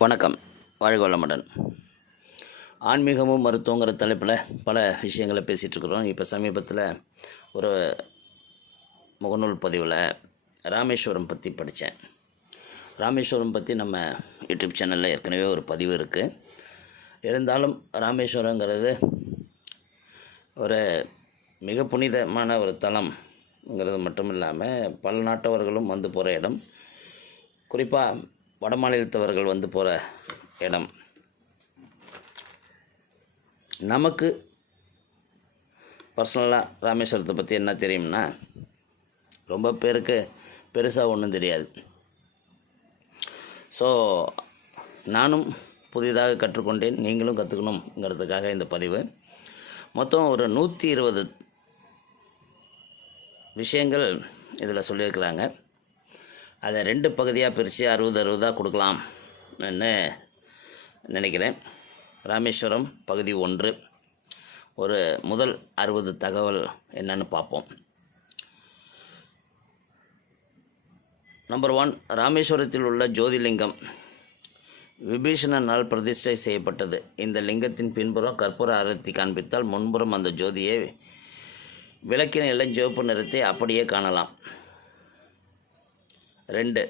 வணக்கம். வாழ்க வளமுடன். ஆன்மீகமும் மருத்துவங்கிற தலைப்பில் பல விஷயங்களை பேசிகிட்டு இருக்கிறோம். இப்போ சமீபத்தில் ஒரு முகநூல் பதிவில் ராமேஸ்வரம் பற்றி படித்தேன் ராமேஸ்வரம் பற்றி நம்ம யூடியூப் சேனலில் ஏற்கனவே ஒரு பதிவு இருக்குது இருந்தாலும் ராமேஸ்வரங்கிறது ஒரு மிக புனிதமான ஒரு தலம்ங்கிறது மட்டும் இல்லாமல் பல நாட்டவர்களும் வந்து போகிற இடம். குறிப்பாக வடமாநிலத்தவர்கள் வந்து போகிற இடம். நமக்கு பர்சனலாக ராமேஸ்வரத்தை பற்றி என்ன தெரியும்னா ரொம்ப பேருக்கு பெருசாக ஒன்றும் தெரியாது. ஸோ நானும் புதிதாக கற்றுக்கொண்டேன் நீங்களும் கற்றுக்கணுங்கிறதுக்காக இந்த பதிவு. மொத்தம் ஒரு நூற்றி இருபது விஷயங்கள் இதில் சொல்லியிருக்கிறாங்க. அதை ரெண்டு பகுதியாக பிரித்து அறுபது அறுபதாக கொடுக்கலாம் நினைக்கிறேன். ராமேஸ்வரம் பகுதி ஒன்று. ஒரு முதல் அறுபது தகவல் என்னன்னு பார்ப்போம். நம்பர் ஒன் ராமேஸ்வரத்தில் உள்ள ஜோதிலிங்கம் விபீஷணனால் பிரதிஷ்டை செய்யப்பட்டது. இந்த லிங்கத்தின் பின்புறம் கற்பூர ஆரத்தி காண்பித்தால் முன்புறம் அந்த ஜோதியை விளக்கின இளஞ்சிவப்பு நிறத்தை அப்படியே காணலாம். ரெண்டு.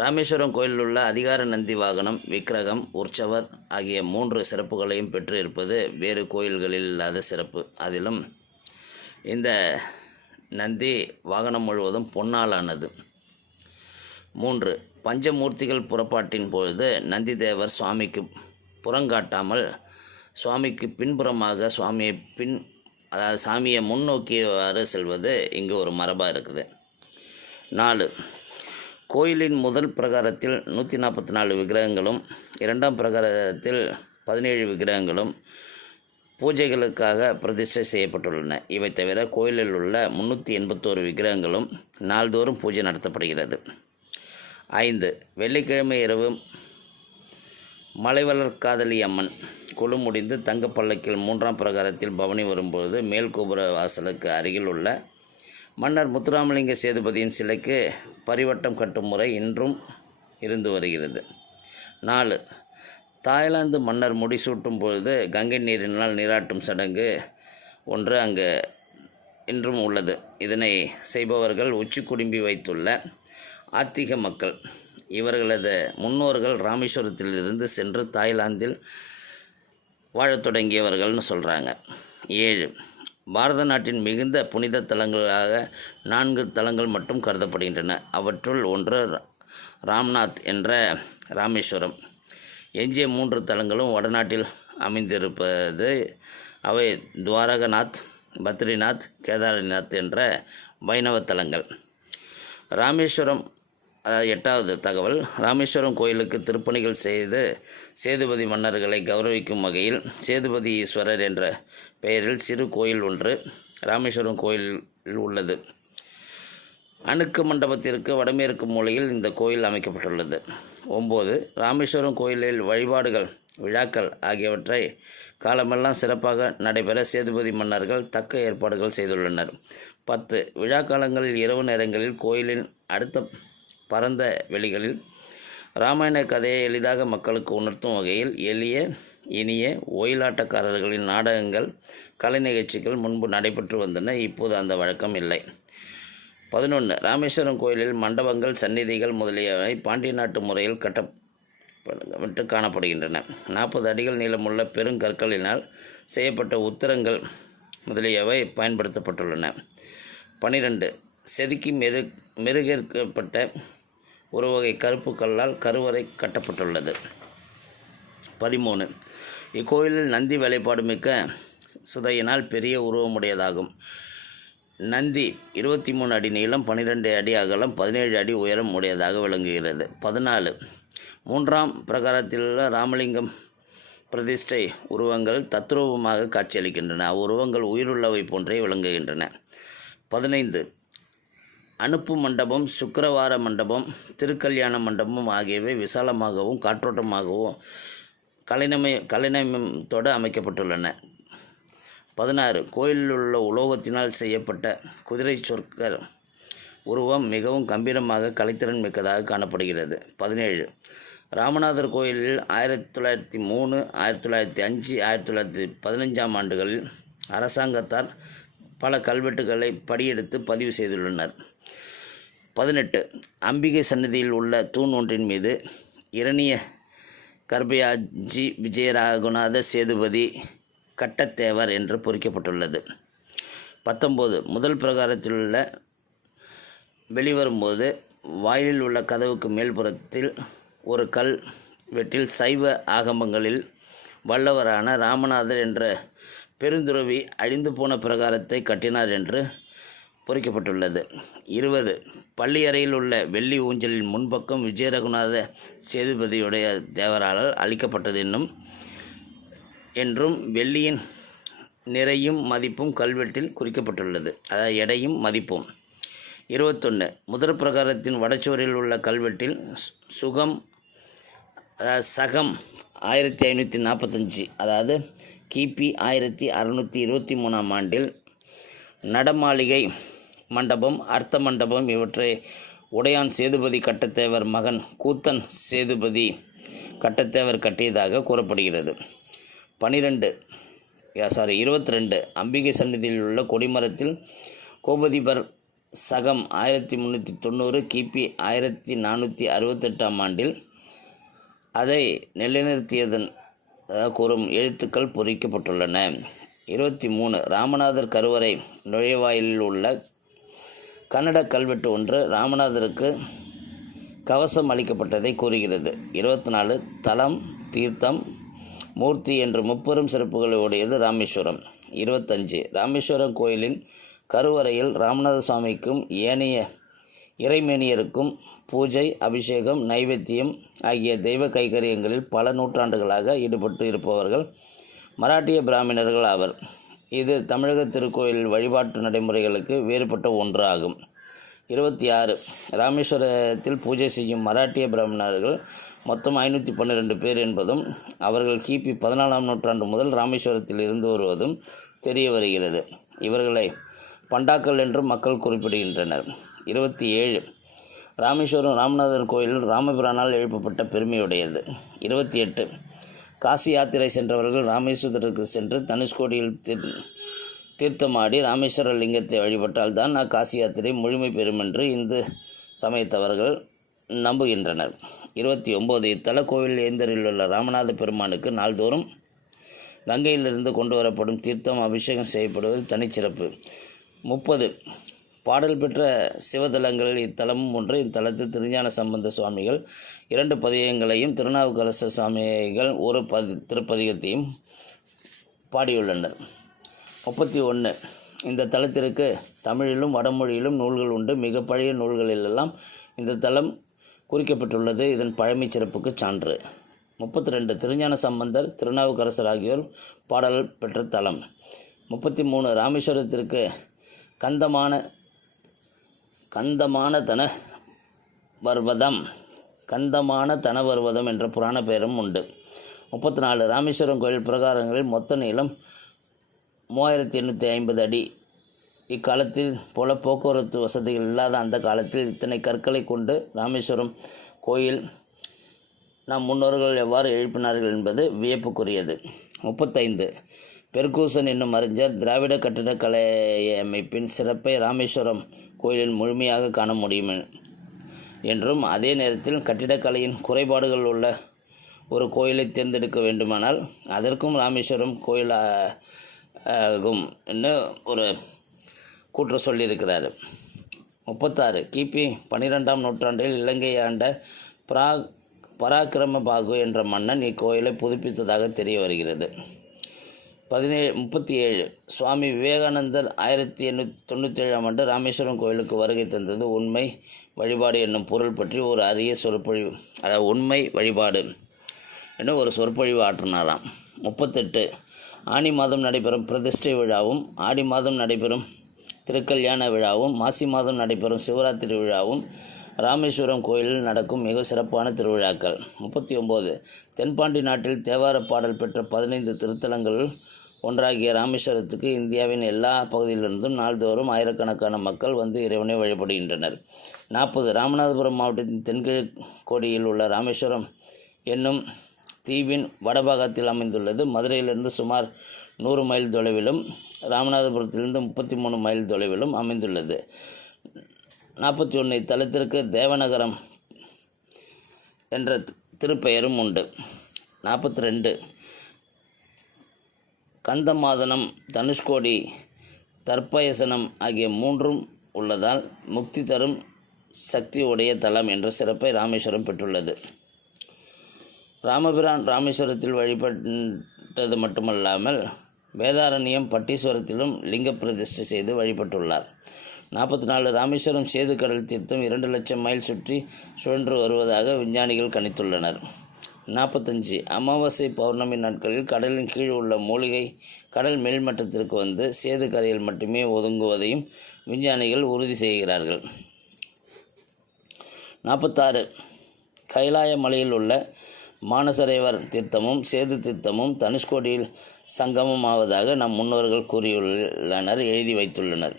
ராமேஸ்வரம் கோயிலில் உள்ள அதிகார நந்தி வாகனம் விக்கிரகம் உற்சவர் ஆகிய மூன்று சிறப்புகளையும் பெற்று இருப்பது வேறு கோயில்களில் இல்லாத சிறப்பு. அதிலும் இந்த நந்தி வாகனம் முழுவதும் பொன்னாலானது. மூன்று. பஞ்சமூர்த்திகள் புறப்பாட்டின் பொழுது நந்தி தேவர் சுவாமிக்கு புறங்காட்டாமல் சுவாமிக்கு பின்புறமாக சுவாமியை பின் அதாவது சாமியை முன்னோக்கியவாறு செல்வது இங்கு ஒரு மரபாக இருக்குது. நாலு. கோயிலின் முதல் பிரகாரத்தில் நூற்றி நாற்பத்தி நாலு விக்கிரகங்களும் இரண்டாம் பிரகாரத்தில் பதினேழு விக்கிரகங்களும் பூஜைகளுக்காக பிரதிஷ்டை செய்யப்பட்டுள்ளன. இவை தவிர கோயிலில் உள்ள முந்நூற்றி எண்பத்தோரு விக்கிரகங்களும் நாள்தோறும் பூஜை நடத்தப்படுகிறது. ஐந்து வெள்ளிக்கிழமை இரவு மலைவளர் காதலி அம்மன் குழு முடிந்து தங்கப்பல்லக்கில் மூன்றாம் பிரகாரத்தில் பவனி வரும்பொழுது மேல்கோபுர வாசலுக்கு அருகில் உள்ள மன்னர் முத்துராமலிங்க சேதுபதியின் சிலைக்கு பரிவட்டம் கட்டும் முறை இன்றும் இருந்து வருகிறது. நாலு தாய்லாந்து மன்னர் முடிசூட்டும் பொழுது கங்கை நீரினால் நீராட்டும் சடங்கு ஒன்று அங்கு இன்றும் உள்ளது. இதனை செய்பவர்கள் உச்சி குடும்பி வைத்துள்ள ஆத்திக மக்கள். இவர்களது முன்னோர்கள் ராமேஸ்வரத்திலிருந்து சென்று தாய்லாந்தில் வாழத் தொடங்கியவர்கள்னு சொல்கிறாங்க ஏழு பாரத நாட்டின் மிகுந்த புனித தலங்களாக நான்கு தலங்கள் மட்டும் கருதப்படுகின்றன. அவற்றுள் ஒன்று ராம்நாத் என்ற ராமேஸ்வரம். எஞ்சிய மூன்று தலங்களும் வடநாட்டில் அமைந்திருப்பது அவை துவாரகநாத் பத்ரிநாத் கேதாரநாத் என்ற வைணவ தலங்கள். ராமேஸ்வரம் அதாவது எட்டாவது தகவல் ராமேஸ்வரம் கோயிலுக்கு திருப்பணிகள் செய்து சேதுபதி மன்னர்களை கௌரவிக்கும் வகையில் சேதுபதி ஈஸ்வரர் என்ற பெயரில் சிறு கோயில் ஒன்று ராமேஸ்வரம் கோயிலில் உள்ளது. அணுக்கு மண்டபத்திற்கு வடமேற்கு மூலையில் இந்த கோயில் அமைக்கப்பட்டுள்ளது. ஒம்பது ராமேஸ்வரம் கோயிலில் வழிபாடுகள் விழாக்கள் ஆகியவற்றை காலமெல்லாம் சிறப்பாக நடைபெற சேதுபதி மன்னர்கள் தக்க ஏற்பாடுகள் செய்துள்ளனர். பத்து விழா காலங்களில் இரவு நேரங்களில் கோயிலின் அடுத்த பரந்த வெளிகளில் ராமாயண கதையை எளிதாக மக்களுக்கு உணர்த்தும் வகையில் எளிய இனிய ஒயிலாட்டக்காரர்களின் நாடகங்கள் கலை நிகழ்ச்சிகள் முன்பு நடைபெற்று வந்தன. இப்போது அந்த வழக்கம் இல்லை. பதினொன்று ராமேஸ்வரம் கோயிலில் மண்டபங்கள் சந்நிதிகள் முதலியவை பாண்டிய நாட்டு முறையில் கட்டப்பட்டு காணப்படுகின்றன. நாற்பது அடிகள் நீளமுள்ள பெருங்கற்களினால் செய்யப்பட்ட உத்தரங்கள் முதலியவை பயன்படுத்தப்பட்டுள்ளன. பனிரெண்டு செதுக்கி மெரு மெருகேற்கப்பட்ட ஒரு வகை கருப்பு கல்லால் கருவறை கட்டப்பட்டுள்ளது. பதிமூணு. இக்கோயிலில் நந்தி வேலைப்பாடு மிக்க சுதையினால் பெரிய உருவமுடையதாகும். நந்தி இருபத்தி மூணு அடி நீளம் பன்னிரெண்டு அடி அகலம் பதினேழு அடி உயரம் உடையதாக விளங்குகிறது. பதினாலு. மூன்றாம் பிரகாரத்தில் உள்ள ராமலிங்கம் பிரதிஷ்டை உருவங்கள் தத்ரூபமாக காட்சியளிக்கின்றன. அவ்வுருவங்கள் உயிருள்ளவை போன்றே விளங்குகின்றன. பதினைந்து. அனுப்பு மண்டபம் சுக்கரவார மண்டபம் திருக்கல்யாண மண்டபம் ஆகியவை விசாலமாகவும் காற்றோட்டமாகவும் கலைநமை கலைநயத்தோடு அமைக்கப்பட்டுள்ளன. பதினாறு கோயிலில் உள்ள உலோகத்தினால் செய்யப்பட்ட குதிரை சொற்கள் உருவம் மிகவும் கம்பீரமாக கலைத்திறன் மிக்கதாக காணப்படுகிறது. பதினேழு ராமநாதர் கோயிலில் ஆயிரத்தி தொள்ளாயிரத்தி மூணு ஆயிரத்தி தொள்ளாயிரத்தி அஞ்சு ஆயிரத்தி தொள்ளாயிரத்தி பதினஞ்சாம் ஆண்டுகளில் அரசாங்கத்தார் பல கல்வெட்டுகளை படியெடுத்து பதிவு செய்துள்ளனர். பதினெட்டு அம்பிகை சன்னதியில் உள்ள தூண் ஒன்றின் மீது இரணிய கர்பயாஜி விஜயராகுநாத சேதுபதி கட்டத்தேவர் என்று பொறிக்கப்பட்டுள்ளது. பத்தொம்போது முதல் பிரகாரத்தில் உள்ள வெளிவரும்போது வாயிலில் உள்ள கதவுக்கு மேல்புறத்தில் ஒரு கல் வெட்டில் சைவ ஆகமங்களில் வல்லவரான ராமநாதர் என்ற பெருந்துறவி அழிந்து போன பிரகாரத்தை கட்டினார் என்று பொறிக்கப்பட்டுள்ளது. இருபது. பள்ளியறையில் உள்ள வெள்ளி ஊஞ்சலின் முன்பக்கம் விஜயரகுநாத சேதுபதியுடைய தேவராளால் அளிக்கப்பட்டது என்னும் என்றும் வெள்ளியின் நிறையும் மதிப்பும் கல்வெட்டில் குறிக்கப்பட்டுள்ளது. அதாவது எடையும் மதிப்பும். இருபத்தொன்று முதற் பிரகாரத்தின் வடச்சுவரில் உள்ள கல்வெட்டில் சுகம் அதாவது சகம் ஆயிரத்தி ஐநூற்றி நாற்பத்தஞ்சு. அதாவது கிபி ஆயிரத்தி அறுநூற்றி இருபத்தி மூணாம் ஆண்டில் நடமாளிகை மண்டபம் அர்த்த மண்டபம் இவற்றை உடையான் சேதுபதி கட்டத்தேவர் மகன் கூத்தன் சேதுபதி கட்டத்தேவர் கட்டியதாக கூறப்படுகிறது. பனிரெண்டு சாரி இருபத்தி ரெண்டு அம்பிகை சன்னதியில் உள்ள கொடிமரத்தில் கோபதிபர் சகம் ஆயிரத்தி முந்நூற்றி தொண்ணூறு கிபி ஆயிரத்தி நானூற்றி அறுபத்தெட்டாம் ஆண்டில் அதை நிலைநிறுத்தியதன் கூறும் எழுத்துக்கள் பொறிக்கப்பட்டுள்ளன. இருபத்தி மூணு ராமநாதர் கருவறை நுழைவாயிலில் உள்ள கன்னட கல்வெட்டு ஒன்று ராமநாதருக்கு கவசம் அளிக்கப்பட்டதை கூறுகிறது. இருபத்தி நாலு தலம் தீர்த்தம் மூர்த்தி என்று முப்பெரும் சிறப்புகளை உடையது ராமேஸ்வரம். இருபத்தஞ்சு ராமேஸ்வரம் கோயிலின் கருவறையில் ராமநாத சுவாமிக்கும் ஏனைய இறைமேனியருக்கும் பூஜை அபிஷேகம் நைவேத்தியம் ஆகிய தெய்வ கைகரியங்களில் பல நூற்றாண்டுகளாக ஈடுபட்டு இருப்பவர்கள் மராட்டிய பிராமணர்கள் ஆவர். இது தமிழக திருக்கோயில் வழிபாட்டு நடைமுறைகளுக்கு வேறுபட்ட ஒன்று ஆகும் இருபத்தி ஆறு ராமேஸ்வரத்தில் பூஜை செய்யும் மராட்டிய பிராமணர்கள் மொத்தம் ஐநூற்றி பன்னிரெண்டு பேர் என்பதும் அவர்கள் கிபி பதினாலாம் நூற்றாண்டு முதல் ராமேஸ்வரத்தில் இருந்து வருவதும் தெரிய வருகிறது. இவர்களை பண்டாக்கள் என்றும் மக்கள் குறிப்பிடுகின்றனர். இருபத்தி ஏழு. ராமேஸ்வரம் ராமநாதர் கோயில் ராமபிரானால் எழுப்பப்பட்ட பெருமையுடையது. இருபத்தி எட்டு. காசி யாத்திரை சென்றவர்கள் ராமேஸ்வரத்திற்கு சென்று தனுஷ்கோடியில் தீர் தீர்த்தமாடி ராமேஸ்வர லிங்கத்தை வழிபட்டால் தான் அக்காசி யாத்திரை முழுமை பெறும் என்று இந்து சமயத்தவர்கள் நம்புகின்றனர். இருபத்தி ஒம்பது. இத்தல கோவில் ஏந்தரில் உள்ள ராமநாத பெருமானுக்கு நாள்தோறும் கங்கையிலிருந்து கொண்டு வரப்படும் தீர்த்தம் அபிஷேகம் செய்யப்படுவது தனிச்சிறப்பு. முப்பது. பாடல் பெற்ற சிவதலங்களில் இத்தலமும் ஒன்று. இத்தலத்தில் திருஞான சம்பந்த சுவாமிகள் இரண்டு பதிகங்களையும் திருநாவுக்கரசர் சுவாமிகள் ஒரு பதி திருப்பதிகத்தையும் பாடியுள்ளனர். முப்பத்தி ஒன்று இந்த தலத்திற்கு தமிழிலும் வடமொழியிலும் நூல்கள் உண்டு. மிக பழைய நூல்களிலெல்லாம் இந்த தலம் குறிக்கப்பட்டுள்ளது. இதன் பழமைச் சிறப்புக்கு சான்று. முப்பத்தி ரெண்டு. திருஞான சம்பந்தர் திருநாவுக்கரசர் ஆகியோர் பாடல் பெற்ற தலம். முப்பத்தி மூணு. ராமேஸ்வரத்திற்கு கந்தமான கந்தமான தன பர்வதம் கந்தமான தனபர்வதம் என்ற புராண பெயரும் உண்டு. முப்பத்தி நாலு ராமேஸ்வரம் கோயில் பிரகாரங்களில் மொத்த நீளம் மூவாயிரத்தி எண்ணூற்றி ஐம்பது அடி. இக்காலத்தில் போல போக்குவரத்து வசதிகள் இல்லாத அந்த காலத்தில் இத்தனை கற்களை கொண்டு ராமேஸ்வரம் கோயில் நம் முன்னோர்கள் எவ்வாறு எழுப்பினார்கள் என்பது வியப்புக்குரியது. முப்பத்தைந்து. பெர்கூசன் என்னும் அறிஞர் திராவிட கட்டிடக்கலை அமைப்பின் சிறப்பை ராமேஸ்வரம் கோயிலில் முழுமையாக காண முடியும் என்றும் அதே நேரத்தில் கட்டிடக்கலையின் குறைபாடுகள் உள்ள ஒரு கோயிலை தேர்ந்தெடுக்க வேண்டுமானால் அதற்கும் ராமேஸ்வரம் கோயில் ஆகும் என்று ஒரு கூற்று சொல்லியிருக்கிறார். முப்பத்தாறு கிபி பன்னிரெண்டாம் நூற்றாண்டில் இலங்கை ஆண்ட பிரா பராக்கிரமபாகு என்ற மன்னன் இக்கோயிலை புதுப்பித்ததாக தெரிய வருகிறது. பதினேழு முப்பத்தி ஏழு. சுவாமி விவேகானந்தர் ஆயிரத்தி எண்ணூற்றி தொண்ணூற்றி ஏழாம் ஆண்டு ராமேஸ்வரம் கோயிலுக்கு வருகை தந்தது உண்மை வழிபாடு என்னும் பொருள் பற்றி ஒரு அரிய சொற்பொழிவு அதாவது உண்மை வழிபாடு என்று ஒரு சொற்பொழிவு ஆற்றினாராம். முப்பத்தெட்டு. ஆனி மாதம் நடைபெறும் பிரதிஷ்டை விழாவும் ஆடி மாதம் நடைபெறும் திருக்கல்யாண விழாவும் மாசி மாதம் நடைபெறும் சிவராத்திரி விழாவும் ராமேஸ்வரம் கோயிலில் நடக்கும் மிக சிறப்பான திருவிழாக்கள். முப்பத்தி ஒம்பது. தென்பாண்டி நாட்டில் தேவார பாடல் பெற்ற பதினைந்து திருத்தலங்கள் ஒன்றாகிய ராமேஸ்வரத்துக்கு இந்தியாவின் எல்லா பகுதியிலிருந்தும் நாள்தோறும் ஆயிரக்கணக்கான மக்கள் வந்து இறைவனை வழிபடுகின்றனர். நாற்பது ராமநாதபுரம் மாவட்டத்தின் தென்கிழக்கு கோடியில் உள்ள ராமேஸ்வரம் என்னும் தீவின் வடபாகத்தில் அமைந்துள்ளது. மதுரையிலிருந்து சுமார் நூறு மைல் தொலைவிலும் ராமநாதபுரத்திலிருந்து முப்பத்தி மூணு மைல் தொலைவிலும் அமைந்துள்ளது. நாற்பத்தி ஒன்று இத்தலத்திற்கு தேவநகரம் என்ற திருப்பெயரும் உண்டு. நாற்பத்தி ரெண்டு கந்தமாதனம் தனுஷ்கோடி தர்ப்பயசனம் ஆகிய மூன்றும் உள்ளதால் முக்தி தரும் சக்தி உடைய தலம் என்ற சிறப்பை ராமேஸ்வரம் பெற்றுள்ளது. ராமபிரான் ராமேஸ்வரத்தில் வழிபட்டது மட்டுமல்லாமல் வேதாரண்யம் பட்டீஸ்வரத்திலும் லிங்க பிரதிஷ்டை செய்து வழிபட்டுள்ளார். நாற்பத்தி நாலு ராமேஸ்வரம் சேது கடல் தீர்த்தம் இரண்டு லட்சம் மைல் சுற்றி சுழன்று வருவதாக விஞ்ஞானிகள் கணித்துள்ளனர். நாற்பத்தஞ்சு. அமாவாசை பௌர்ணமி நாட்களில் கடலின் கீழ் உள்ள மூலிகை கடல் மேல்மட்டத்திற்கு வந்து சேது கரையில் மட்டுமே ஒதுங்குவதையும் விஞ்ஞானிகள் உறுதி செய்கிறார்கள். நாற்பத்தாறு. கைலாய மலையில் உள்ள மானசரேவர் தீர்த்தமும் சேது தீர்த்தமும் தனுஷ்கோடியில் சங்கமும் ஆவதாக நம் முன்னோர்கள் கூறியுள்ளனர் எழுதி வைத்துள்ளனர்.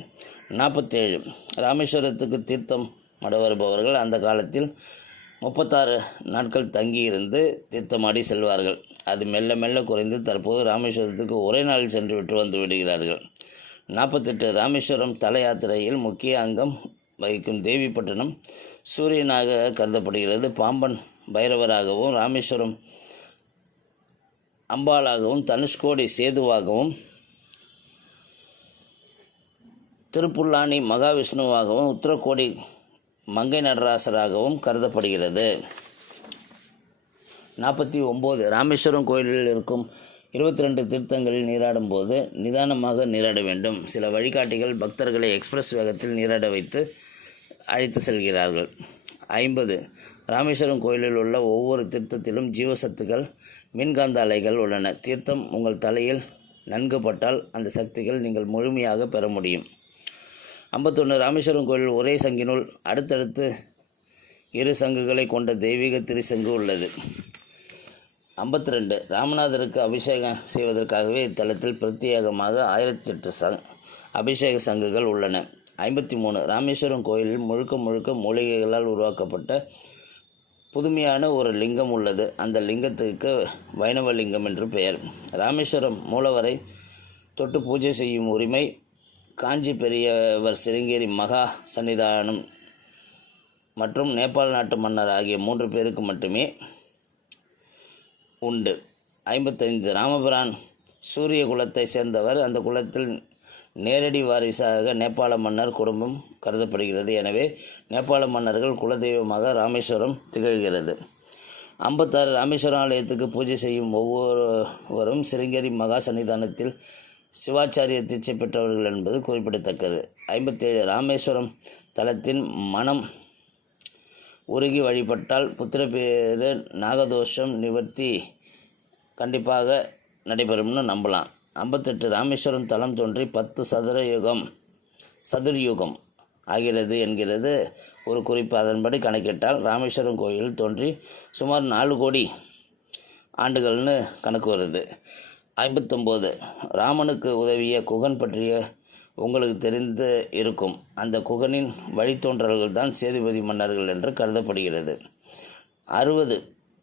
நாற்பத்தேழு. ராமேஸ்வரத்துக்கு தீர்த்தம் மட வருபவர்கள் அந்த காலத்தில் முப்பத்தாறு நாட்கள் தங்கியிருந்து தீர்த்தமாடி செல்வார்கள். அது மெல்ல மெல்ல குறைந்து தற்போது ராமேஸ்வரத்துக்கு ஒரே நாளில் சென்று விட்டு வந்து விடுகிறார்கள். நாற்பத்தெட்டு ராமேஸ்வரம் தல யாத்திரையில் முக்கிய அங்கம் வகிக்கும் தேவிப்பட்டினம் சூரியனாக கருதப்படுகிறது. பாம்பன் பைரவராகவும் ராமேஸ்வரம் அம்பாளாகவும் தனுஷ்கோடி சேதுவாகவும் திருப்புல்லானி மகாவிஷ்ணுவாகவும் உத்தரக்கோடி மங்கை நடராசராகவும் கருதப்படுகிறது. நாற்பத்தி ஒம்பது ராமேஸ்வரம் கோயிலில் இருக்கும் இருபத்தி ரெண்டு தீர்த்தங்களில் நீராடும் போது நிதானமாக நீராட வேண்டும். சில வழிகாட்டிகள் பக்தர்களை எக்ஸ்பிரஸ் வேகத்தில் நீராட வைத்து அழைத்து செல்கிறார்கள். ஐம்பது ராமேஸ்வரம் கோயிலில் உள்ள ஒவ்வொரு தீர்த்தத்திலும் ஜீவசத்துக்கள் மின்காந்த அலைகள் உள்ளன. தீர்த்தம் உங்கள் தலையில் நன்கு பட்டால் அந்த சக்திகள் நீங்கள் முழுமையாக பெற முடியும். ஐம்பத்தொன்று ராமேஸ்வரம் கோயில் ஒரே சங்கினுள் அடுத்தடுத்து இரு சங்குகளை கொண்ட தெய்வீக திருசங்கு உள்ளது. ஐம்பத்தி ரெண்டு ராமநாதருக்கு அபிஷேகம் செய்வதற்காகவே இத்தலத்தில் பிரத்யேகமாக ஆயிரத்தி எட்டு சங் அபிஷேக சங்குகள் உள்ளன. ஐம்பத்தி மூணு ராமேஸ்வரம் கோயிலில் முழுக்க முழுக்க மூலிகைகளால் உருவாக்கப்பட்ட புதுமையான ஒரு லிங்கம் உள்ளது. அந்த லிங்கத்துக்கு வைணவ லிங்கம் என்று பெயர். ராமேஸ்வரம் மூலவரை தொட்டு பூஜை செய்யும் உரிமை காஞ்சி பெரியவர் சிருங்கேரி மகா சன்னிதானம் மற்றும் நேபாள நாட்டு மன்னர் ஆகிய மூன்று பேருக்கு மட்டுமே உண்டு. ஐம்பத்தைந்து ராமபிரான் சூரிய குலத்தை சேர்ந்தவர். அந்த குலத்தில் நேரடி வாரிசாக நேபாள மன்னர் குடும்பம் கருதப்படுகிறது. எனவே நேபாள மன்னர்கள் குலதெய்வமாக ராமேஸ்வரம் திகழ்கிறது. ஐம்பத்தாறு ராமேஸ்வரம் ஆலயத்துக்கு பூஜை செய்யும் ஒவ்வொருவரும் சிருங்கேரி மகா சன்னிதானத்தில் சிவாச்சாரிய தீட்சை பெற்றவர்கள் என்பது குறிப்பிடத்தக்கது. ஐம்பத்தேழு ராமேஸ்வரம் தலத்தின் மனம் உருகி வழிபட்டால் புத்திரப்பேறு நாகதோஷம் நிவர்த்தி கண்டிப்பாக நடைபெறும்னு நம்பலாம். ஐம்பத்தெட்டு ராமேஸ்வரம் தலம் தோன்றி பத்து சதுர யுகம் சதுர்யுகம் ஆகிறது என்கிறது. ஒரு குறிப்பு அதன்படி கணக்கிட்டால் ராமேஸ்வரம் கோயில் தோன்றி சுமார் நாலு கோடி ஆண்டுகள்னு கணக்கு வருது. ஐம்பத்தொம்போது. ராமனுக்கு உதவிய குகன் பற்றிய உங்களுக்கு தெரிந்து இருக்கும். அந்த குகனின் வழித்தோன்றல்கள் தான் சேதுபதி மன்னர்கள் என்று கருதப்படுகிறது. அறுபது.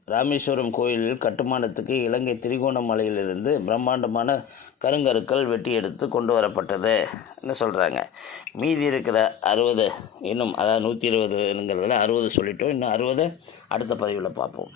ராமேஸ்வரம் கோயிலில் கட்டுமானத்துக்கு இலங்கை திரிகோணமலையிலிருந்து பிரம்மாண்டமான கருங்கற்கள் வெட்டி எடுத்து கொண்டு வரப்பட்டதுன்னு சொல்கிறாங்க மீதி இருக்கிற அறுபது. இன்னும் அதாவது நூற்றி இருபதுங்கிறதுல அறுபது சொல்லிட்டோம். இன்னும் அறுபது அடுத்த பதிவில் பார்ப்போம்.